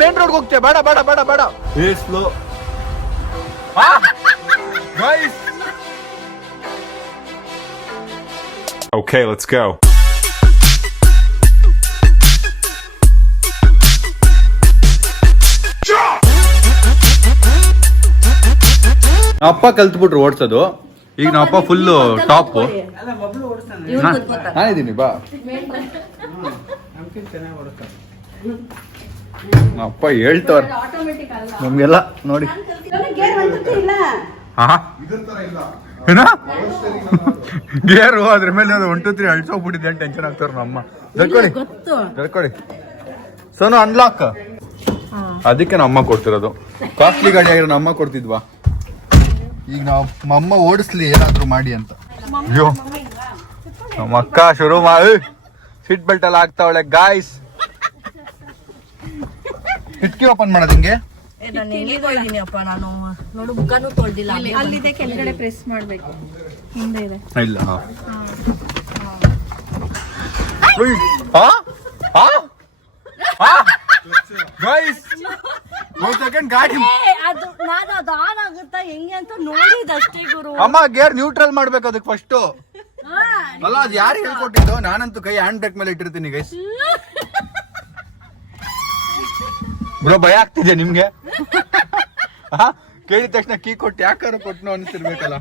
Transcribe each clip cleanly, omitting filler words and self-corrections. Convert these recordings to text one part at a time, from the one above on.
Main road ಹೋಗ್ತೀಯ? ಬೇಡ ಬೇಡ ಬೇಡ ಬೇಡ. Slow guys. Okay, let's go. ಅಪ್ಪ ಕಲ್ತ್ಬಿಟ್ರು ಓಡ್ಸೋದು. ಈಗ ನಮ್ಮ ಅಪ್ಪ ಫುಲ್ ಟಾಪ್. ನಾನಿದ್ದೀನಿ ಬಾ. ಅಪ್ಪ ಹೇಳ್ತವ್ರ ನಮ್ಗೆಲ್ಲ ನೋಡಿ. ಗೇರು ಅದ್ರ ಮೇಲೆ 1 2 3 ಅಳ್ಸೋಗ್ಬಿಟ್ಟಿದೆ ಅಂತ ಟೆನ್ಷನ್ ಆಗ್ತಾರ ನಮ್ಮ. ಜರ್ಕೊಳ್ಳಿ ಸೋನು ಅನ್ಲಾಕ್. ಅದಕ್ಕೆ ನಮ್ಮ ಕೊಡ್ತಿರೋದು. ಕಾಸ್ಟ್ಲಿ ಗಾಡಿ ಆಗಿರೋ ನಮ್ಮ ಕೊಡ್ತಿದ್ವಾ. ಈಗ ನಮ್ಮಮ್ಮ ಓಡಿಸ್ಲಿ ಏನಾದ್ರು ಮಾಡಿ ಅಂತ. ಅಯ್ಯೋ ನಮ್ಮ ಅಕ್ಕ ಶುರು ಮಾಡಿ ಸೀಟ್ ಬೆಲ್ಟ್ ಎಲ್ಲ ಆಗ್ತಾವಳೆ ಗಾಯ್ಸ್. ಕಿಟಕಿ ಓಪನ್ ಮಾಡೋದು ಹಿಂಗೆ. ಪ್ರೆಸ್ ಮಾಡ್ಬೇಕು. ಇಲ್ಲ ಗೈಸ್ ಗಾಡಿ ಅಮ್ಮ ಗೇರ್ ನ್ಯೂಟ್ರಲ್ ಮಾಡ್ಬೇಕು ಅದಕ್ಕೆ ಫಸ್ಟ್. ಅಲ್ಲ ಅದು ಯಾರು ಹೇಳ್ಕೊಟ್ಟಿದ್ದು? ನಾನಂತೂ ಕೈ ಹ್ಯಾಂಡ್ ಬ್ರೇಕ್ ಮೇಲೆ ಇಟ್ಟಿರ್ತೀನಿ ಗೈಸ್. ಬ್ರೋ ಭಯ ಆಗ್ತಿದೆ ನಿಮ್ಗೆ? ಕೇಳಿದ ತಕ್ಷಣ ಕೀ ಕೊಟ್ಟು ಯಾಕಾರು ಕೊಟ್ಟನು ಅನಿಸ್ತಿರ್ಬೇಕಲ್ಲ.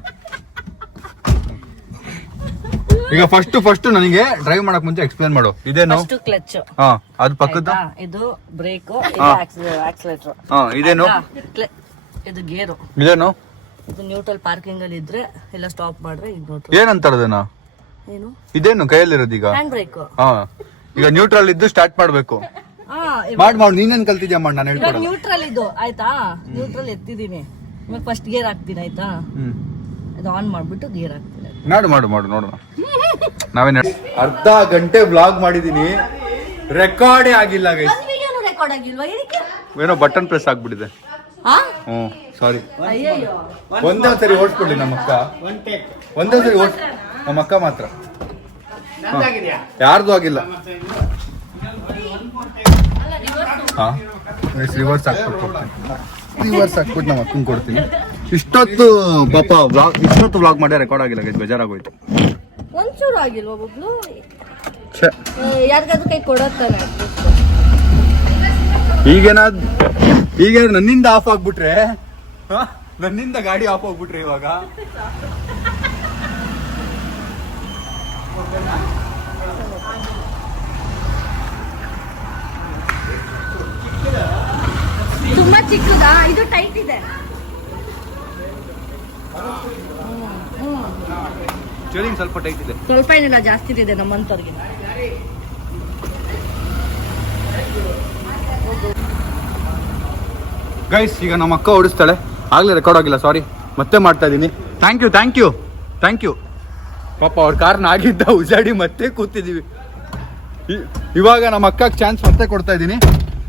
ಈಗ ಫಸ್ಟ್ ನನಗೆ ಡ್ರೈವ್ ಮಾಡಕ್ ಮುಂಚೆ ಎಕ್ಸ್ಪ್ಲೇನ್ ಮಾಡು. ಇದೇನು? ಕ್ಲಚ್. ಹಾ ಅದು ಪಕ್ಕದ್ದು. ಇದು ಬ್ರೇಕ್. ಆಕ್ಸಿಲೇಟರ್. ಹಾ ಇದೇನು? ಇದು ಗೇರು. ಇದೇನು? ಇದು ನ್ಯೂಟ್ರಲ್ ಪಾರ್ಕಿಂಗ್ ಅಲ್ಲಿ ಇದ್ರೆ ಎಲ್ಲ ಸ್ಟಾಪ್ ಮಾಡ್ರೆ ಇದು ನ್ಯೂಟ್ರಲ್. ಏನಂತಾರದನ್ನ? ಏನು ಇದೇನು ಕೈಯಲ್ಲಿರೋದು ಈಗ? Hand break. ಹಾ ಈಗ ನ್ಯೂಟ್ರಲ್ ಇದ್ದು ಸ್ಟಾರ್ಟ್ ಮಾಡ್ಬೇಕು. ಮಾಡ್ ನೀನೇನ್ ಕಲ್ತಿದ್ಯಾ ಮಾಡಿ ನಾನು ಹೇಳ್ಕೊಡಲ್ಲ. ನ್ಯೂಟ್ರಲ್ ಇದು ಆಯ್ತಾ? ನ್ಯೂಟ್ರಲ್ ಎತ್ತಿದೀನಿ. ಇವಾಗ ಫಸ್ಟ್ ಗೇರ್ ಹಾಕ್ತೀನಿ ಆಯ್ತಾ? ಇದು ಆನ್ ಮಾಡ್ಬಿಟ್ಟು ಗೇರ್ ಹಾಕ್ತೀನಿ. ಮಾಡು ನೋಡೋಣ. ನಾವೇನು ಅರ್ಧ ಗಂಟೆ ವ್ಲಾಗ್ ಮಾಡಿದೀನಿ, ರೆಕಾರ್ಡೇ ಆಗಿಲ್ಲ ಗೈಸ್. ರೆಕಾರ್ಡ್ ಆಗಿಲ್ವಾ? ಏನೋ ಬಟನ್ ಪ್ರೆಸ್ ಆಗ್ಬಿಟ್ಟಿದೆ. ಸಾರಿ. ಒಂದೇ ಸರಿ ಓಡಿಸ್ಬಿಡ್ಲಿ ನಮ್ಮ ಅಕ್ಕ. ಒಂದೇ ಸರಿ ನಮ್ಮ ಅಕ್ಕ ಮಾತ್ರ. ಯಾರ್ದು ಆಗಿಲ್ಲ. ರಿವರ್ಸ್ ಹಾಕ್ಬಿಟ್ಟು ನಮ್ಮ ಅಕ್ಕಂಗೆ ಕೊಡ್ತೀನಿ. ಇಷ್ಟೊತ್ತು ಪಾಪ ವ್ಲಾಗ್ ಮಾಡಿ ರೆಕಾರ್ಡ್ ಆಗಿಲ್ಲ ಗೈಸ್, ಬೇಜಾರಾಗೋಯ್ತು. ಒಂಚೂರು ಆಗಿಲ್ವಾ ಬಬ್ಲು? ಯಾರಿಗಾದ್ರೂ ಕೈ ಕೊಡತ್ತಾನೆ. ಈಗ ನನ್ನಿಂದ ಆಫ್ ಆಗ್ಬಿಟ್ರೆ, ನನ್ನಿಂದ ಗಾಡಿ ಆಫ್ ಆಗ್ಬಿಟ್ರೆ ಇವಾಗ ತುಂಬಾ ಚಿಕ್ಕದಾ? ಇದು ಟೈಟ್ ಇದೆ. ಸ್ಟೀರಿಂಗ್ ಸ್ವಲ್ಪ ಟೈಟ್ ಇದೆ. ಸ್ವಲ್ಪ ಏನಿಲ್ಲ, ಜಾಸ್ತಿ ಇದೆ ನಮ್ಮಂತವ್ರಿಗೆ. ಗೈಸ್ ಈಗ ನಮ್ಮ ಅಕ್ಕ ಓಡಿಸ್ತಾಳೆ. ಆಗ್ಲೇ ರೆಕಾರ್ಡ್ ಆಗಿಲ್ಲ, ಸಾರಿ. ಮತ್ತೆ ಮಾಡ್ತಾ ಇದೀನಿ. Thank you. ಪಾಪ ಅವ್ರ ಕಾರ್ನ ಆಗಿದ್ದ ಉಜಾಡಿ ಮತ್ತೆ ಕೂತಿದೀವಿ. ಇವಾಗ ನಮ್ಮ ಅಕ್ಕಗೆ ಚಾನ್ಸ್ ಮತ್ತೆ ಕೊಡ್ತಾ ಇದೀನಿ.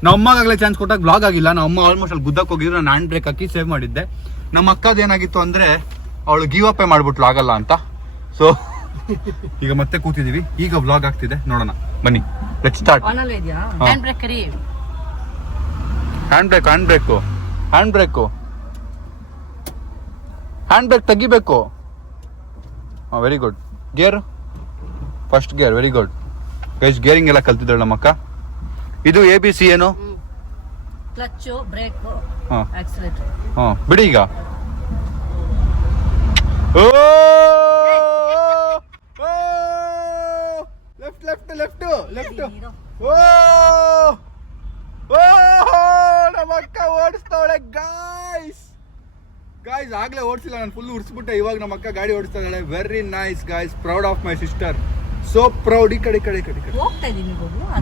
ನಮ್ಮ ಅಮ್ಮಗಾಗಲೇ ಚಾನ್ಸ್ ಕೊಟ್ಟಾಗ ವ್ಲಾಗ್ ಆಗಿಲ್ಲ. ನಮ್ಮ ಅಮ್ಮ ಆಲ್ಮೋಸ್ಟ್ ಅಲ್ಲಿ ಗುದ್ದಕ್ಕೆ ಹೋಗಿದ್ರು. ನಾನು ಹ್ಯಾಂಡ್ ಬ್ರೇಕ್ ಹಾಕಿ ಸೇವ್ ಮಾಡಿದ್ದೆ. ನಮ್ಮ ಅಕ್ಕದ ಏನಾಗಿತ್ತು ಅಂದ್ರೆ ಅವಳು ಗಿವ್ ಅಪ್ ಮಾಡ್ಬಿಟ್ಲು ಆಗಲ್ಲ ಅಂತ. ಸೊ ಈಗ ಮತ್ತೆ ಕೂತಿದೀವಿ. ಈಗ ವ್ಲಾಗ್ ಆಗ್ತಿದೆ, ನೋಡೋಣ ಬನ್ನಿ. Let's start. ಹ್ಯಾಂಡ್ ಬ್ರೇಕ್ ತೆಗಿಬೇಕು. Very good. Gear first gear. Very good guys. Gearing ಎಲ್ಲ ಕಲ್ತಿದ್ದಾಳೆ ನಮ್ಮ ಅಕ್ಕ. ಇದು ABC ಏನು? Clutch, brake, accelerator. ಬಿಡಿ ಈಗ. ಲೆಫ್ಟ್. ನಮ್ಮ ಅಕ್ಕ ಓಡಿಸ್ತಾವಳೆ ಗಾಯ್ಸ್. ಆಗ್ಲೇ ಓಡಿಸಿಲ್ಲ, ನಾನು ಫುಲ್ ಉಡ್ಸ್ಬಿಟ್ಟೆ. ಇವಾಗ ನಮ್ಮ ಅಕ್ಕ ಗಾಡಿ ಓಡಿಸ್ತಾ ಇದ್ದಾಳೆ. Very nice guys. Proud of my sister. So proud. ಈ ಕಡೆ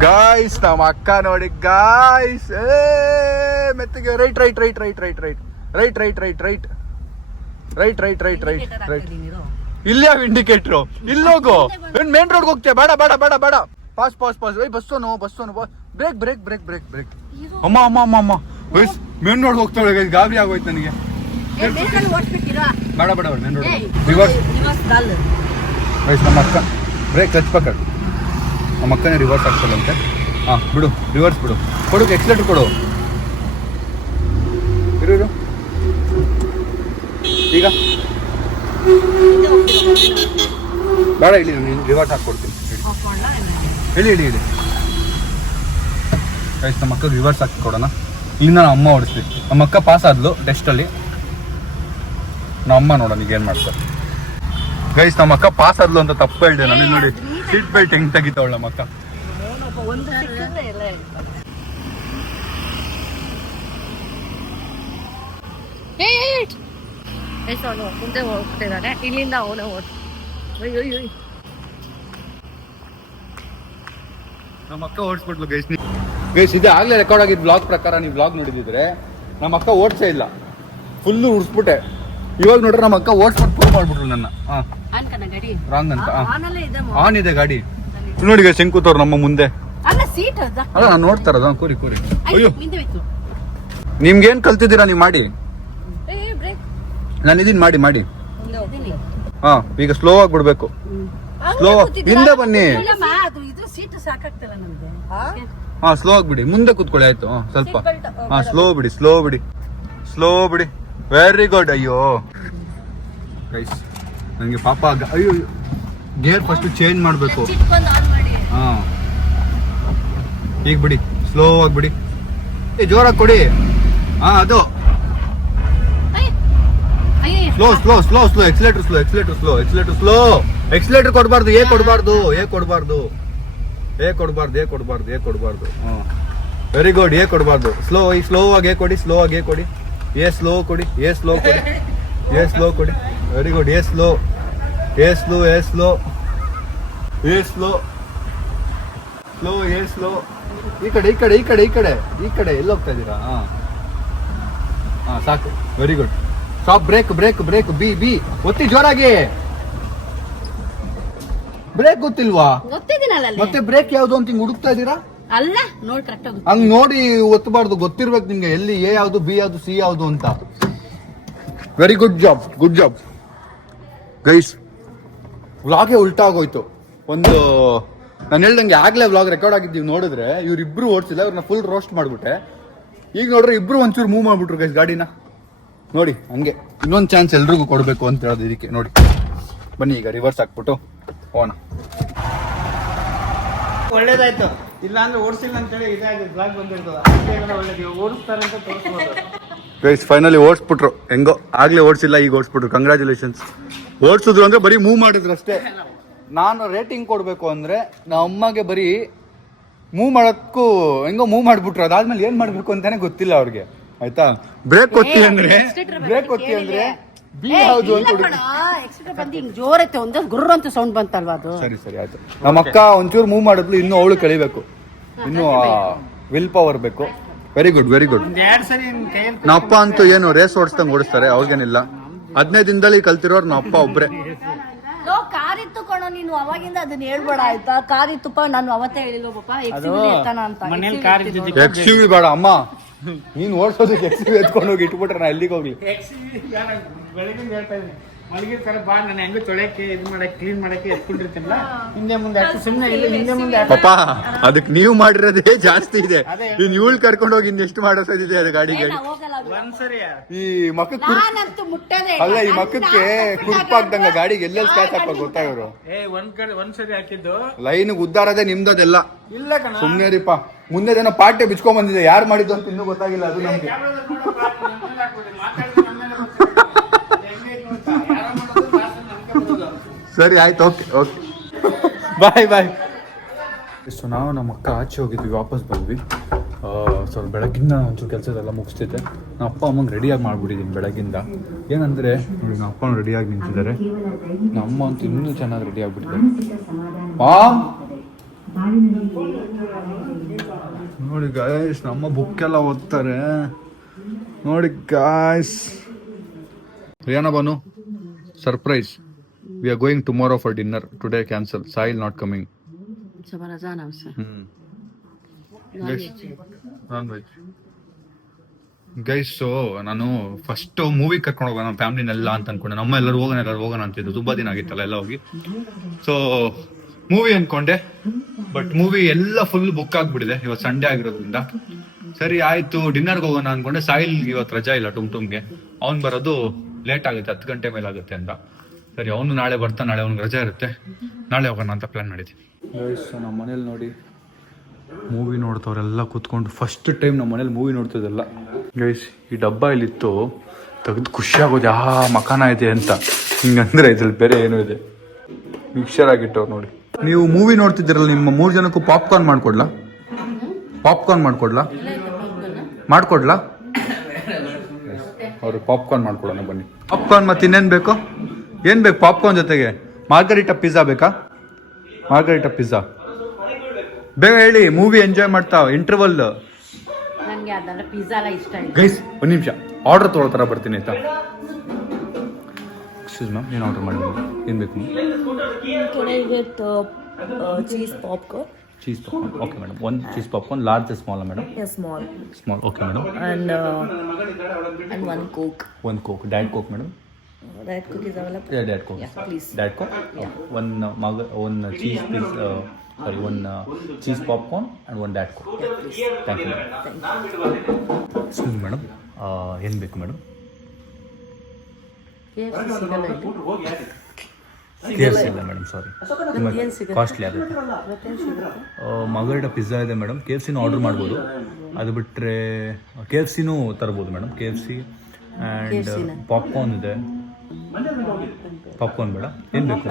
ಗಾಯ್ಸ್ ನಮ್ಮ ಅಕ್ಕ ನೋಡಿ ಗಾಯ್ಸ್. ಮೆತ್ತಗೆ ರೈಟ್. ಇಲ್ಲಿ ಯಾವ ಇಂಡಿಕೇಟ್ರು? ಇಲ್ಲೋಗು. ಮೇನ್ ರೋಡ್ ಹೋಗ್ತೀಯ? ಬೇಡ ಬೇಡ ಬೇಡ ಬೇಡ. ಪಾಸ್. ಬಸ್ಸೋನು. ಬ್ರೇಕ್. ಅಮ್ಮ ಮೇನ್ ರೋಡ್ ಹೋಗ್ತಾಳೆ. ಗಾಬರಿ ಆಗೋಯ್ತು ನನಗೆ. ಬೇಡ ಮೇನ್ ರೋಡ್. ರಿವರ್ಸ್. ನಮ್ಮ ಅಕ್ಕ ಬ್ರೇಕ್ ಹಚ್ಬೇಕಲ್ಲ. ನಮ್ಮ ಅಕ್ಕನೇ ರಿವರ್ಸ್ ಆಗ್ತದಂತೆ. ಬಿಡು ರಿವರ್ಸ್ ಬಿಡು. ಕೊಡು ಎಕ್ಸಿಲೇಟರ್ ಕೊಡು. ಇರು ಈಗ ಬೇಡ ಇಳಿ, ನೀನು ರಿವರ್ಸ್ ಹಾಕ್ಕೊಡ್ತೀನಿ. ಇಳಿ ಗೈಸ್, ನಮ್ಮ ಅಕ್ಕಗೆ ರಿವರ್ಸ್ ಹಾಕಿ ಕೊಡೋಣ. ಇಲ್ಲಿಂದ ನಮ್ಮ ಅಮ್ಮ ಓಡಿಸ್ಲಿ. ನಮ್ಮ ಅಕ್ಕ ಪಾಸ್ ಆದ್ಲು ಟೆಸ್ಟಲ್ಲಿ. ನಮ್ಮ ಅಮ್ಮ ನೋಡೋಣ ಈಗ ಏನು ಮಾಡ್ತಾರೆ. ಗೈಸ್, ನಮ್ಮ ಅಕ್ಕ ಪಾಸ್ ಆದ್ಲು ಅಂತ ತಪ್ಪು ಹೇಳಿದೆ ನನಗೆ. ನೋಡಿ ಸೀಟ್ ಬೆಲ್ಟ್ ಹೆಂಗ್ ತೆಗಿತಾವಳ ನಮ್ಮ ಅಕ್ಕ. ಒಂದು ಸಿಕ್ಕಿದ್ರೆ ಎಲ್ಲ ಅವನು ಮುಂದೆ ಹೋಗ್ತಿದ್ದಾನೆ, ಇಲ್ಲಿಂದ ಅವನೇ ಅಯ್ಯೋ ನಮ್ಮ ಅಕ್ಕ ಓಡಿಸ್ಬಿಟ್ಲು ಗೈಸ್. ಇದೆ ಆಗ್ಲೇ ರೆಕಾರ್ಡ್ ಆಗಿದ್ದು ಬ್ಲಾಗ್ ಪ್ರಕಾರ. ನೀವು ಬ್ಲಾಗ್ ನೋಡಿದಿದ್ರೆ ನಮ್ಮ ಅಕ್ಕ ಓಡಿಸೇ ಇಲ್ಲ, ಫುಲ್ಲು ಉಡ್ಸ್ಬಿಟ್ಟೆ. ಇವಾಗ ನೋಡ್ರೆ ನಮ್ಮ ಅಕ್ಕ ಓಡಿಸ್ಬಿಟ್ಟು ಪ್ರೂವ್ ಮಾಡ್ಬಿಟ್ರು ನನ್ನ. ರಾಂಗ್ ಅಂತ ಆನ್ ಇದೆ ಗಾಡಿ. ನೋಡಿ ಗೈಸ್ ಹೆಂಗ್ ಕೂತವ್ರು ನಮ್ಮ ಮುಂದೆ. ಅಲ್ಲ ನಾನು ನೋಡ್ತಾ ಇರೋದು. ಕೂರಿ ಅಯ್ಯೋ, ನಿಮ್ಗೇನ್ ಕಲ್ತಿದ್ದೀರಾ ನೀವು ಮಾಡಿ. ನಾನು ಇದೀನಿ ಮಾಡಿ. ಹಾ, ಈಗ ಸ್ಲೋ ಆಗಿ ಬಿಡ್ಬೇಕು. ಸ್ಲೋ ಹಿಂದೆ ಬನ್ನಿ. ಹಾ, ಸ್ಲೋ ಆಗ್ಬಿಡಿ, ಮುಂದೆ ಕೂತ್ಕೊಳ್ಳಿ. ಆಯ್ತು, ಸ್ವಲ್ಪ. ಹಾ, ಸ್ಲೋ ಬಿಡಿ. Very good. ಅಯ್ಯೋ ಗೈಸ್, ನನಗೆ ಪಾಪ ಅಯ್ಯೋ ಗೇರ್ ಫಸ್ಟ್ ಚೇಂಜ್ ಮಾಡಬೇಕು. ಹಾ, ಈಗ ಬಿಡಿ, ಸ್ಲೋ ಆಗ್ಬಿಡಿ. ಜೋರಾಗಿ ಕೊಡಿ. ಹಾ, ಅದು ಸ್ಲೋ. ಎಕ್ಸಿಲೇಟರ್ ಕೊಡಬಾರ್ದು. ಏ ಕೊಡಬಾರ್ದು. Very good. ಏ ಕೊಡಬಾರ್ದು. ಸ್ಲೋ ಆಗಿ ಕೊಡಿ. ಏ ಸ್ಲೋ ಕೊಡಿ. Very good. ಏ ಸ್ಲೋ. ಈ ಕಡೆ ಎಲ್ಲಿ ಹೋಗ್ತಾ ಇದ್ದೀರಾ? ಹಾ, ಸಾಕು. Very good. ಸ್ಟಾಪ್. ಬ್ರೇಕ್. ಬಿ ಒತ್ತಿ ಜೋರಾಗಿ. ಬ್ರೇಕ್ ಗೊತ್ತಿಲ್ವಾ? ಮತ್ತೆ ಬ್ರೇಕ್ ಯಾವ್ದು ಅಂತ ಹಿಂಗ್ ಹುಡುಕ್ತಾ ಇದ್ದೀರಾ? ಅಲ್ಲ, ನೋಡಿ ಕರೆಕ್ಟ್ ಆಗಿ ಹಂಗ್ ನೋಡಿ ಒತ್ತಬಾರ್ದು. ಗೊತ್ತಿರ್ಬೇಕು ನಿಮ್ಗೆ ಎಲ್ಲಿ ಎ ಯಾವ್ದು, ಬಿ ಯಾವ್ದು, ಸಿ ಯಾವ್ದು ಅಂತ. Very good job guys. ವ್ಲಾಗೇ ಉಲ್ಟಾ ಆಗೋಯ್ತು. ಒಂದು ನಾನು ಹೇಳ್ದಂಗೆ ಆಗ್ಲೇ ವ್ಲಾಗ್ ರೆಕಾರ್ಡ್ ಆಗಿದ್ದೀವಿ. ನೋಡಿದ್ರೆ ಇವ್ರಿಬ್ರು ಓಡಿಸಿಲ್ಲ, ಇವ್ರನ್ನ ಫುಲ್ ರೋಸ್ಟ್ ಮಾಡ್ಬಿಟ್ಟೆ. ಈಗ ನೋಡ್ರೆ ಇಬ್ರು ಒಂಚೂರು ಮೂವ್ ಮಾಡ್ಬಿಟ್ರು ಗೈಸ್ ಗಾಡಿನ. ನೋಡಿ ಹಂಗೆ ಇನ್ನೊಂದು ಚಾನ್ಸ್ ಎಲ್ರಿಗೂ ಕೊಡಬೇಕು ಅಂತ ಹೇಳೋದು ಇದಕ್ಕೆ. ನೋಡಿ ಬನ್ನಿ, ಈಗ ರಿವರ್ಸ್ ಹಾಕ್ಬಿಟ್ಟು ಹೋಗೋಣ. ಒಳ್ಳೇದಾಯ್ತು. ಇಲ್ಲ ಅಂದ್ರೆ ಓಡಿಸಿಲ್ಲ ಅಂತೇಳಿ ಇದಾಗಿ ಬ್ಲಾಗ್ ಬಂದಿರ್ತದೆ. ಒಳ್ಳೇದು ಓಡಿಸ್ತಾರೆ ಅಂತ ತೋರಿಸ್ಬೋದು. Guys finally ಓಡಿಸ್ಬಿಟ್ರು. ಹೆಂಗೋ ಆಗ್ಲೇ ಓಡಿಸಿಲ್ಲ, ಈಗ ಓಡಿಸ್ಬಿಟ್ರು. ಕಂಗ್ರಾಚುಲೇಷನ್ಸ್. ಓಡಿಸಿದ್ರು ಅಂದ್ರೆ ಬರೀ ಮೂವ್ ಮಾಡಿದ್ರು ಅಷ್ಟೇ. ನಾನು ರೇಟಿಂಗ್ ಕೊಡ್ಬೇಕು ಅಂದ್ರೆ ನಮ್ಮ ಅಮ್ಮಗೆ ಬರೀ ಮೂವ್ ಮಾಡೋದಕ್ಕೂ ಹೆಂಗೋ ಮೂವ್ ಮಾಡ್ಬಿಟ್ರು. ಅದಾದ್ಮೇಲೆ ಏನ್ ಮಾಡ್ಬೇಕು ಅಂತಾನೆ ಗೊತ್ತಿಲ್ಲ ಅವ್ರಿಗೆ. ಆಯ್ತಾ? ಬ್ರೇಕ್ ಒತ್ತಿ ಅಂದ್ರೆ ಬಿ ಯಾವ್ದು ಅಂತ ಜೋರೈತೆ. ಒಂದು ಗುರ್ರ ಅಂತ ಸೌಂಡ್ ಬಂತಲ್ವಾ ಅದು. ಸರಿ ಆಯ್ತು. ನಮ್ಮ ಅಕ್ಕ ಒಂಚೂರು ಮೂವ್ ಮಾಡಿದ್ಲು, ಇನ್ನು ಅವಳು ಕಲಿಬೇಕು. ಇನ್ನು ವಿಲ್ ಪವರ್ ಬೇಕು. Very good. ನಮ್ಮ ಅಪ್ಪ ಅಂತೂ ಏನು ರೇಸ್ ಓಡಿಸ್ದಂಗ್ ಓಡಿಸ್ತಾರೆ, ಅವ್ರಿಗೇನಿಲ್ಲ. 15 ದಿನದಲ್ಲಿ ಕಲ್ತಿರೋರು ನಮ್ಮ ಅಪ್ಪ ಒಬ್ರೆ. ಕಾರ್ ಇತ್ತು ಕಣೋ, ನೀನು ಅವಾಗಿಂದ ಅದನ್ನ ಹೇಳ್ಬೇಡ ಆಯ್ತಾ. ಕಾರ್ ಇತ್ತುಪ್ಪ, ನಾನು ಅವತ್ತೇ ಹೇಳಿಲ್ವ ಪಾಪ ಎಕ್ಸ್ಯುವಿ ಬೇಡ ಅಮ್ಮ. ನೀನ್ ಓಡಿಸೋದಕ್ಕೆ ಎಕ್ಸ್ಯುವಿ ಎತ್ಕೊಂಡು ಹೋಗಿ ಇಟ್ಬಿಟ್ರೆ ನಾ ಎಲ್ಲಿಗೆ ಹೋಗ್ಲಿ. ಬೆಳಗಿಂದ ಹೇಳ್ತಾ ಇದ್ದೀನಿ, ಮಲಗಿರ್ತಾರೆ ಬಾ, ನಾನು ಹೆಂಗ ತೊಳೆಯಕ್ಕೆ ಇದು ಮಾಡಕ್ಕೆ ಕ್ಲೀನ್ ಮಾಡಕ್ಕೆ ಎತ್ಕೊಂಡಿರ್ತೀನಲ್ಲ, ಹಿಂದೆ ಮುಂದೆ ಸುಮ್ಮನೆ ಇಲ್ಲ, ಹಿಂದೆ ಮುಂದೆ ಪಾಪ ಅದಕ್ಕೆ ನೀವು ಮಾಡಿರೋದೇ ಜಾಸ್ತಿ ಇದೆ. ಇನ್ ಇವಳು ಕರ್ಕೊಂಡು ಹೋಗಿ ಇನ್ನೆಷ್ಟು ಮಾಡೋದಿದೆ ಅದು ಗಾಡಿಗೆ. ಒಂದ್ಸರಿ ಈ ಮಕ್ಕಕ್ಕೆ ಅಲ್ಲ, ಈ ಮಕ್ಕಕ್ಕೆ ಕುರ್ಪಾಗ್ದಂಗ ಗಾಡಿಗೆ ಎಲ್ಲೆಲ್ಲಿ ಸ್ಕ್ಯಾಚ್ ಹಾಕೋ ಗೊತ್ತಾ ಇವರು. ಒಂದ್ಸರಿ ಹಾಕಿದ್ದು ಲೈನ್ ಉದ್ದಾರದೇ ನಿಮ್ದದೆಲ್ಲ. ಇಲ್ಲ ಕಣ, ಸುಮ್ನೆ ರೀಪ. ಮುಂದೆ ಏನೋ ಪಾರ್ಟಿ ಬಿಚ್ಕೊಂಡ್ ಬಂದಿದೆ, ಯಾರು ಮಾಡಿದ್ದು ಅಂತ ಇನ್ನೂ ಗೊತ್ತಾಗಿಲ್ಲ. ಅದು ನಮ್ಗೆ ಸರಿ ಆಯ್ತು. Okay bye. ಸೊ ನಾವು ನಮ್ಮ ಅಕ್ಕ ಆಚೆ ಹೋಗಿದ್ವಿ, ವಾಪಸ್ ಬಂದ್ವಿ. ಸ್ವಲ್ಪ ಬೆಳಗ್ಗಿಂದ ಒಂಚೂರು ಕೆಲಸ ಇದೆಲ್ಲ ಮುಗಿಸ್ತಿದ್ದೆ. ನಮ್ಮ ಅಪ್ಪ ಅಮ್ಮಂಗೆ ರೆಡಿಯಾಗಿ ಮಾಡ್ಬಿಟ್ಟಿದ್ದೀನಿ ಬೆಳಗ್ಗಿಂದ. ಏನಂದರೆ ನೋಡಿ, ನಮ್ಮ ಅಪ್ಪನ ರೆಡಿಯಾಗಿ ನಿಂತಿದ್ದಾರೆ. ನಮ್ಮ ಅಮ್ಮ ಅಂತೂ ಇನ್ನೂ ಚೆನ್ನಾಗಿ ರೆಡಿ ಆಗಿಬಿಟ್ಟಿದ್ದಾರೆ. ನೋಡಿ ಗಾಯ್ಸ್, ನಮ್ಮ ಬುಕ್ಕೆಲ್ಲ ಓದ್ತಾರೆ ನೋಡಿ guys. Rihanna Banu, surprise. We are going tomorrow for dinner. Today cancel. Sahil not coming. Non-veg. Guys, so ನಾನು ಫಸ್ಟ್ ಮೂವಿ ಕರ್ಕೊಂಡು ಹೋಗೋಣ ನಮ್ಮ ಫ್ಯಾಮಿಲಿನೆಲ್ಲ ಅಂತ ಅನ್ಕೊಂಡೆ. ನಮ್ಮ ಎಲ್ಲರೂ ಹೋಗೋಣ ಅಂತಿದ್ದು. ತುಂಬ ದಿನ ಆಗಿತ್ತಲ್ಲ ಎಲ್ಲ ಹೋಗಿ. ಸೊ ಮೂವಿ ಅನ್ಕೊಂಡೆ, ಬಟ್ ಮೂವಿ ಎಲ್ಲ ಫುಲ್ ಬುಕ್ ಆಗ್ಬಿಟ್ಟಿದೆ ಇವತ್ತು ಸಂಡೇ ಆಗಿರೋದ್ರಿಂದ. ಸರಿ ಆಯ್ತು ಡಿನ್ನರ್ಗೆ ಹೋಗೋಣ ಅನ್ಕೊಂಡೆ. ಸಾಯಿಲ್ ಇವತ್ತು ರಜಾ ಇಲ್ಲ ಟುಮ್ಗೆ. ಅವ್ನು ಬರೋದು ಲೇಟ್ ಆಗುತ್ತೆ, 10 ಗಂಟೆ ಮೇಲೆ ಆಗುತ್ತೆ ಅಂತ. ಸರಿ ಅವನು ನಾಳೆ ಬರ್ತಾನೆ, ನಾಳೆ ಅವ್ನಿಗೆ ರಜಾ ಇರುತ್ತೆ, ನಾಳೆ ಹೋಗೋಣ ಅಂತ ಪ್ಲಾನ್ ಮಾಡಿದ್ವಿ. ನಮ್ಮ ಮನೇಲಿ ನೋಡಿ ಮೂವಿ ನೋಡ್ತವ್ರೆಲ್ಲ ಕೂತ್ಕೊಂಡು ಫಸ್ಟ್ ಟೈಮ್ ನಮ್ಮ ಮನೇಲಿ ಮೂವಿ ನೋಡ್ತಿದ್ದೆಲ್ಲ. ಗೈಸ್ ಈ ಡಬ್ಬ ಇಲ್ಲಿತ್ತು, ತೆಗೆದು ಖುಷಿ ಆಗೋದು ಮಕಾನ ಇದೆ ಅಂತ. ಹಿಂಗಂದ್ರೆ ಇದ್ರಲ್ಲಿ ಬೇರೆ ಏನೂ ಇದೆ. ಮಿಕ್ಸರ್ ಆಗಿಟ್ಟವ್ರು ನೋಡಿ. ನೀವು ಮೂವಿ ನೋಡ್ತಿದ್ದೀರಲ್ಲ, ನಿಮ್ಮ 3 ಜನಕ್ಕೂ ಪಾಪ್ಕಾರ್ನ್ ಮಾಡ್ಕೊಡ್ಲಾ? ಮಾಡ್ಕೊಡ್ಲಾ? ಅವ್ರು ಪಾಪ್ಕಾರ್ನ್ ಮಾಡ್ಕೊಡೋಣ ಬನ್ನಿ. ಪಾಪ್ಕಾರ್ನ್ ಮತ್ತೆ ಇನ್ನೇನು ಬೇಕು? ಏನು ಬೇಕು ಪಾಪ್ಕಾರ್ನ್ ಜೊತೆಗೆ? ಮಾರ್ಗರಿಟಾ ಪಿಜ್ಜಾ ಬೇಕಾ? ಮಾರ್ಗರಿಟಾ ಪಿಜ್ಜಾ ಬೇಗ ಹೇಳಿ. ಮೂವಿ ಎಂಜಾಯ್ ಮಾಡ್ತಾ ಇಂಟರ್ವಲ್. ಗೈಸ್ ಒಂದು ನಿಮಿಷ ಆರ್ಡರ್ ತೊಗೊಳ್ತಾರ ಬರ್ತೀನಿ ಆಯ್ತಾ? ಎಕ್ಸ್ಕ್ಯೂಸ್ ಮ್ಯಾಮ್, ಏನು ಆರ್ಡರ್ ಮಾಡಿ? ಏನು ಬೇಕು? Cheese popcorn. Cheese popcorn okay madam. 1 cheese popcorn, large small madam? Small okay madam. and 1 coke. 1 coke, diet coke madam? Diet coke is available? Yeah, diet coke. Yeah, please. Diet coke? Yeah. One cheese piece, one cheese popcorn and 1 diet coke. Yeah, please. Thank you madam. Excuse me madam, ಏನು ಬೇಕು madam? KFC ಸಿಗಲ್ಲ ಇಲ್ಲಿ. KFC ಇಲ್ಲ madam, ಸಾರಿ, costly ಆಗುತ್ತೆ. Margarita pizza ಇದೆ madam. KFCನೂ order ಮಾಡ್ಬೋದು. ಅದು ಬಿಟ್ಟರೆ KFCನೂ ತರ್ಬೋದು ಮೇಡಮ್. KFC ಆ್ಯಂಡ್ ಪಾಪ್ಕಾರ್ನ್ ಇದೆ. ಪಾಪ್ಕಾರ್ನ್ ಬೇಡ, ಏನು ಬೇಕು?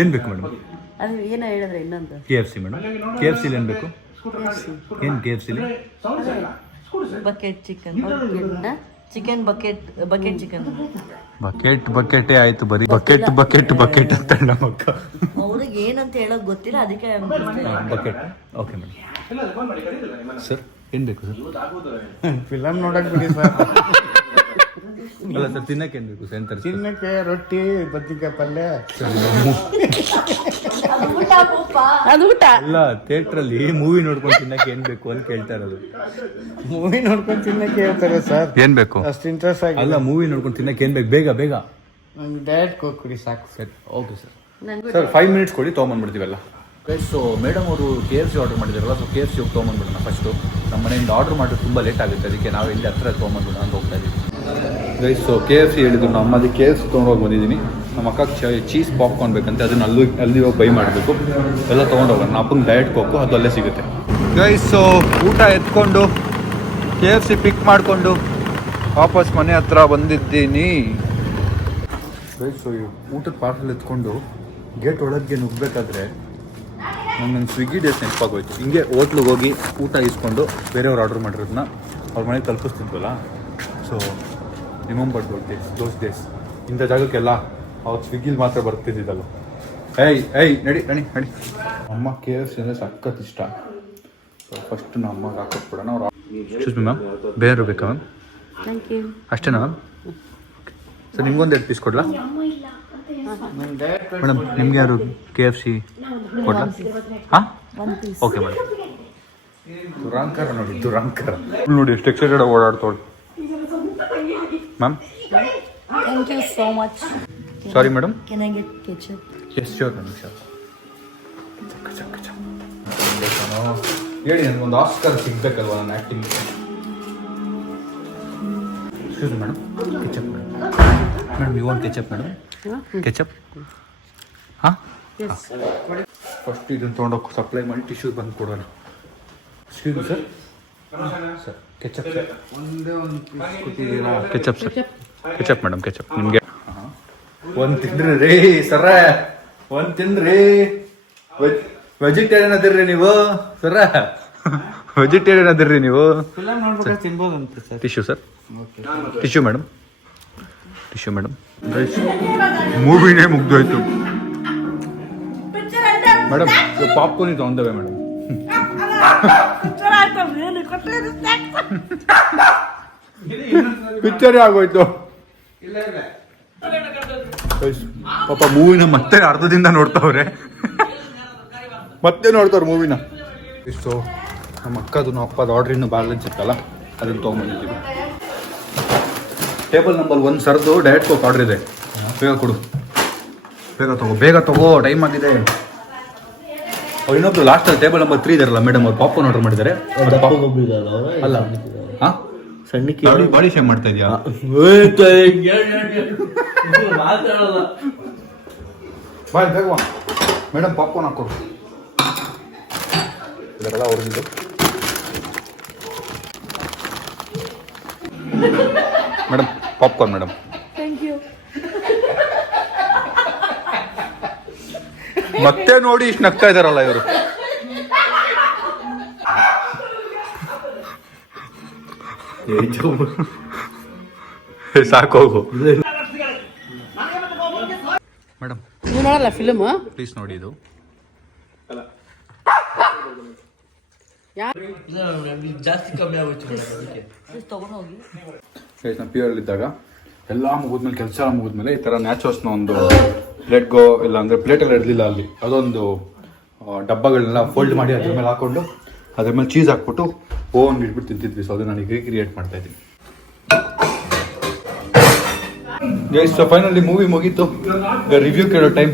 ಏನು ಬೇಕು ಮೇಡಮ್? ಅದು ಏನೋ ಹೇಳಿದ್ರೆ ಇನ್ನೊಂದು KFC ಮೇಡಮ್. KFCಲಿ ಏನು ಬೇಕು? ಏನು KFCಲಿ? Bucket chicken. Chicken bucket chicken. ಬಕೆಟೇ ಆಯ್ತು, ಬರೀ ಬಕೆಟ್ ಅಂತ ನಮ್ಮಕ್ಕ. ಅವ್ರಿಗೆ ಏನಂತ ಹೇಳೋದು ಗೊತ್ತಿಲ್ಲ, ಅದಕ್ಕೆ ಬಕೆಟ್ ಓಕೆ ಮೇಡಮ್. ಸರ್ ಏನು ಬೇಕು ಸರ್? ಫಿಲಮ್ ನೋಡಕ್ ಬಿಡಿ ಸರ್. ಅಲ್ಲ ಸರ್, ತಿನ್ನಕ್ಕೆ ಏನು ಬೇಕು ಸರ್? ಏನು ತರ್ಸಿ? ತಿನ್ನಕ್ಕೆ ರೊಟ್ಟಿ, ಬದ್ನಿಕಾಯಿ ಪಲ್ಯ. ಅದು ಊಟ ಅಲ್ಲ, ಥಿಯೇಟ್ರಲ್ಲಿ ಮೂವಿ ನೋಡ್ಕೊಂಡು ತಿನ್ನಕ್ಕೆ ಏನು ಬೇಕು ಅಂತ ಕೇಳ್ತಾ ಇರೋದು. ಮೂವಿ ನೋಡ್ಕೊಂಡು ತಿನ್ನಕ್ಕೆ ಹೇಳ್ತಾರೆ ಸರ್. ಏನು ಬೇಕು? ಅಷ್ಟು ಇಂಟ್ರೆಸ್ಟ್ ಆಗಿ. ಅಲ್ಲ, ಮೂವಿ ನೋಡ್ಕೊಂಡು ತಿನ್ನಕ್ಕೆ ಏನು ಬೇಕು? ಬೇಗ ನಂಗೆ ಡಯಟ್ ಕೋಕ್ ಕುಡಿ ಸಾಕು. Sir okay sir. Sir 5 minutes ಕೊಡಿ, ತೊಗೊಂಬಂದ್ಬಿಡ್ತೀವಲ್ಲ. ಸೊ ಮೇಡಮ್ ಅವರು KFC ಆರ್ಡರ್ ಮಾಡಿದಾರಲ್ಲ, ಸೊ KFC ಹೋಗಿ ತೊಗೊಂಬಂದ್ಬಿಡೋಣ ಫಸ್ಟು. ನಮ್ಮ ಮನೆಯಿಂದ ಆರ್ಡರ್ ಮಾಡಿದ್ರೆ ತುಂಬ ಲೇಟ್ ಆಗುತ್ತೆ, ಅದಕ್ಕೆ ನಾವು ಇಲ್ಲಿ ಹತ್ರ ತೊಗೊಂಬಂದ್ಬಿಡೋಣ ಅಂತ ಹೋಗ್ತಾ ಇದ್ದೀವಿ. ಗೈಸ್, ಸೊ KFC ಹೇಳಿದ್ರು ನಮ್ಮ ಅಮ್ಮಲ್ಲಿ KFC ತೊಗೊಂಡೋಗಿ ಬಂದಿದ್ದೀನಿ. ನಮ್ಮ ಅಕ್ಕ ಚೀಸ್ ಪಾಪ್ಕಾರ್ನ್ ಬೇಕಂತೆ, ಅದನ್ನು ಅಲ್ಲಿ ಹೋಗಿ ಬೈ ಮಾಡಬೇಕು. ಎಲ್ಲ ತೊಗೊಂಡೋಗೋಣ. ನಮ್ಮ ಅಪ್ಪಂಗೆ ಡಯಟ್ ಕೋಕು ಅದು ಅಲ್ಲೇ ಸಿಗುತ್ತೆ. ಗೈಸ್, ಸೊ ಊಟ ಎತ್ಕೊಂಡು KFC ಪಿಕ್ ಮಾಡಿಕೊಂಡು ವಾಪಸ್ ಮನೆ ಹತ್ರ ಬಂದಿದ್ದೀನಿ. ಗೈಸ್, ಸೊ ಊಟದ ಪಾರ್ಸಲ್ ಎತ್ಕೊಂಡು ಗೇಟ್ ಒಳಗೆ ನುಗ್ಗಬೇಕಾದ್ರೆ ನನ್ನ ಸ್ವಿಗ್ಗಿ ಡೇಸ್ ನೆನಪಾಗೋಯ್ತು. ಹಿಂಗೆ ಹೋಟ್ಲಿಗೆ ಹೋಗಿ ಊಟ ಇಸ್ಕೊಂಡು ಬೇರೆಯವ್ರು ಆರ್ಡರ್ ಮಾಡಿರೋದನ್ನ ಅವ್ರ ಮನೆಗೆ ತಲುಪಿಸ್ತಿದ್ವಲ್ಲ. So remember those days. ಇಂಥ ಜಾಗಕ್ಕೆಲ್ಲ ಅವ್ರು ಸ್ವಿಗ್ಗಿಲಿ ಮಾತ್ರ ಬರ್ತಿದ್ದಿದ್ದಲ್ಲ. ಏಯ್ ನಡಿ. ಅಮ್ಮ KFC ಅಂದರೆ ಸಖತ್ ಇಷ್ಟ. ಸೊ ಫಸ್ಟ್ ನಮ್ಮ ಅಮ್ಮಗೆ ಹಾಕೊಟ್ಬಿಡೋಣ. ಅವ್ರು ಎಕ್ಸ್ಕ್ಯೂಸ್ ಮಿ ಮ್ಯಾಮ್, ಬೇರೆ ಬೇಕಾ ಮ್ಯಾಮ್? Thank you. ಅಷ್ಟೇನಾ ಮ್ಯಾಮ್? ಸರ್ ನಿಮ್ಗೊಂದು 2 ಪೀಸ್ ಕೊಡ್ಲಾ ಮೇಡಮ್? ನಿಮ್ಗೆ ಯಾರು KFC ಕೊಡ್ಲಾ? ಹಾಂ ಓಕೆ ಮೇಡಮ್. ದುರಾಂಕಾರ ನೋಡಿ ಎಷ್ಟು ಎಕ್ಸೈಟೆಡ್ ಓಡಾಡ್ತೋಳು ma'am. Thank you so much. Sorry madam, can I get ketchup? Yes sure madam, sure. ಹೇಳಿ, ನನಗೊಂದು ಆಸ್ಕರ್ ಸಿಗ್ಬೇಕಲ್ವ ನನ್ನ acting. Excuse madam, ketchup madam. You want ketchup madam? Ketchup ಹಾಂ. ಫಸ್ಟ್ ಇದನ್ನು ತೊಗೊಂಡೋಗಿ ಸಪ್ಲೈ ಮಾಡಿ ಟಿಶ್ಯೂ ಬಂದು ಕೊಡೋಣ. Excuse sir. Sir ketchup sir. ಒಂದೇ ಒಂದು ಪೀಸ್ ಕೊಟ್ಟಿದ್ದೀರಾ? Ketchup sir. Ketchup madam, ketchup ನಿಮಗೆ. ಒಂದು ತಿನ್ರಿ ರೀ ಸರ, ಒಂದು ತಿನ್ರಿ. ವೆಜಿಟೇರಿಯನ್ ಅದಿರ್ರಿ ನೀವು ಸರ? ವೆಜಿಟೇರಿಯನ್ ಅದಿರ್ರಿ ನೀವು? ಫಿಲಮ್ ನೋಡ್ಬಿಟ್ಟು ತಿನ್ಬೋದಂತೆ sir. Tissue sir. Tissue madam. ಮೂವಿನೇ ಮುಗ್ದೋಯ್ತು ಮೇಡಮ್. ಪಾಪ್ಕಾರ್ನ್ ಇದು ಆನ್ ದ ವೇ ಮೇಡಮ್. ಪಿಕ್ಚರೇ ಆಗೋಯ್ತು. ಪಾಪ ಮೂವಿನ ಮತ್ತೆ ಅರ್ಧದಿಂದ ನೋಡ್ತಾವ್ರೆ. ಮೂವಿನ. ಇಷ್ಟು ನಮ್ಮ ಅಕ್ಕದು ನಮ್ಮ ಅಪ್ಪದ ಆರ್ಡ್ರ್ ಇನ್ನೂ ಬ್ಯಾಲೆನ್ಸ್ ಇತ್ತಲ್ಲ, ಅದನ್ನು ತೊಗೊಂಬಂದಿದ್ದೀವಿ. ಟೇಬಲ್ ನಂಬರ್ 1 ಸರ್ದು ಡಯಟ್ ಕೋಕ್ ಆರ್ಡ್ರ್ ಇದೆ. ಬೇಗ ಕೊಡು, ಬೇಗ ತಗೋ, ಟೈಮ್ ಆಗಿದೆ. ಅವ್ರು ಇನ್ನೊಬ್ರು ಲಾಸ್ಟ್ ಟೇಬಲ್ ನಂಬರ್ 3 ಇದಾರಲ್ಲ ಮೇಡಮ್ ಅವ್ರು ಪಾಪ್ಕಾರ್ನ್ ಆರ್ಡರ್ ಮಾಡಿದ್ದಾರೆ. ಅಲ್ಲ ಹಾ ಸಣ್ಣಕ್ಕೆ ಬಾಡಿ ಶೇಮ್ ಮಾಡ್ತಾ ಇದೆಯಾ? ಬಾಯ್ ಬೇಗ ಮೇಡಮ್ ಪಾಪ್ಕಾರ್ನ್ ಹಾಕೊಡು. ಇದೆಲ್ಲ ಅವ್ರದ್ದು. Madam popcorn madam. ಮತ್ತೆ ನೋಡಿ ಇಷ್ಟು ನಗ್ತಾ ಇದಾರಲ್ಲ ಇವರು. ಸಾಕೋಗು ಮೇಡಮ್. ನೀವು ನೋಡಲ್ಲ ಫಿಲ್ಮ್? ಪ್ಲೀಸ್ ನೋಡಿ ಇದು. ತಗೊಂಡೋಗಿ ನಾನು ಪಿ ಆರ್ ಇದ್ದಾಗ ಎಲ್ಲ ಮುಗಿದ್ಮೇಲೆ ಕೆಲಸ ಮುಗಿದ್ಮೇಲೆ ಈ ಥರ ನ್ಯಾಚೋಸ್ನ ಒಂದು ಪ್ಲೇಟ್ಗೋ ಇಲ್ಲ ಅಂದರೆ ಪ್ಲೇಟಲ್ಲಿ ಇರಲಿಲ್ಲ ಅಲ್ಲಿ, ಅದೊಂದು ಡಬ್ಬಗಳನ್ನೆಲ್ಲ ಫೋಲ್ಡ್ ಮಾಡಿ ಅದ್ರ ಮೇಲೆ ಹಾಕೊಂಡು ಅದ್ರ ಮೇಲೆ ಚೀಸ್ ಹಾಕ್ಬಿಟ್ಟು ಓವನ್ಗೆ ಇಟ್ಬಿಟ್ಟು ತಿಂತಿದ್ವಿ. ಸೊ ಅದು ನನಗೆ ರೀಕ್ರಿಯೇಟ್ ಮಾಡ್ತಾ ಇದ್ದೀನಿ. ಗೈಸ್ ಫೈನಲಿ ಮೂವಿ ಮುಗೀತು. ರಿವ್ಯೂ ಕೇಳೋ ಟೈಮ್.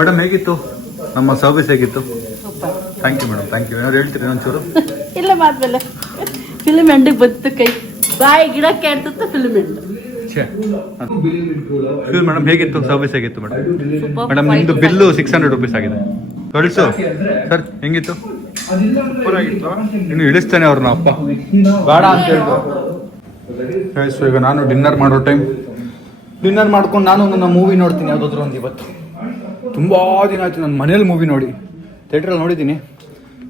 ಮೇಡಮ್ ಹೇಗಿತ್ತು ನಮ್ಮ ಸರ್ವಿಸ್? ಹೇಗಿತ್ತು? Thank you madam, thank you. ಏನಾದ್ರು ಹೇಳ್ತೀರಿ ಒಂಚೂರು? ಇಲ್ಲ ಮಾದ್ಮೇಲೆ ಫಿಲ್ಮ್ ಎಂಡಿಗೆ ಬಂತು, ಕೈ ಬಾಯಿ ಗಿಡಕ್ಕೆ ಆಡ್ತಿತ್ತು ಫಿಲ್ಮ್ ಎಂಡ್. ಮೇಡಮ್ ಹೇಗಿತ್ತು ಸರ್ವಿಸ್? ಹೇಗಿತ್ತು ಮೇಡಮ್? ಮೇಡಮ್ ನಿಮ್ದು ಬಿಲ್ಲು 600 rupees ಆಗಿದೆ. ಕಳಿಸು ಸರ್. ಹೆಂಗಿತ್ತು? ಸೂಪರ್ ಆಗಿತ್ತು. ಇನ್ನು ಇಳಿಸ್ತಾನೆ ಅವ್ರನ್ನ ಅಪ್ಪ ಬೇಡ ಅಂತ ಹೇಳ್ತು. ಸೊ ಈಗ ನಾನು ಡಿನ್ನರ್ ಮಾಡೋ ಟೈಮ್. ಡಿನ್ನರ್ ಮಾಡ್ಕೊಂಡು ನಾನು ನನ್ನ ಮೂವಿ ನೋಡ್ತೀನಿ ಯಾವುದಾದ್ರೂ ಒಂದು. ಇವತ್ತು ತುಂಬ ದಿನ ಆಯ್ತು ನಾನು ಮನೇಲಿ ಮೂವಿ ನೋಡಿ. ಥಿಯೇಟ್ರಲ್ಲಿ ನೋಡಿದ್ದೀನಿ,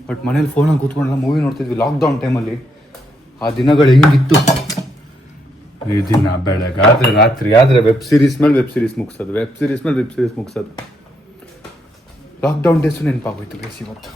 ಬಟ್ ಮನೇಲಿ ಫೋನಲ್ಲಿ ಕೂತ್ಕೊಂಡೆಲ್ಲ ಮೂವಿ ನೋಡ್ತಿದ್ವಿ ಲಾಕ್ಡೌನ್ ಟೈಮಲ್ಲಿ. ಆ ದಿನಗಳು ಹೆಂಗಿತ್ತು. ಈ ದಿನ ಬೆಳಗಾದ್ರೆ ರಾತ್ರಿ ಆದರೆ ವೆಬ್ ಸೀರೀಸ್ ಮೇಲೆ ವೆಬ್ ಸೀರೀಸ್ ಮುಗಿಸೋದು, ವೆಬ್ ಸೀರೀಸ್ ಮೇಲೆ ವೆಬ್ ಸೀರೀಸ್ ಮುಗಿಸೋದು. ಲಾಕ್ಡೌನ್ ಡೇಸು ನೆನಪಾಗೋಯ್ತು ಬೇಸ್ ಇವತ್ತು.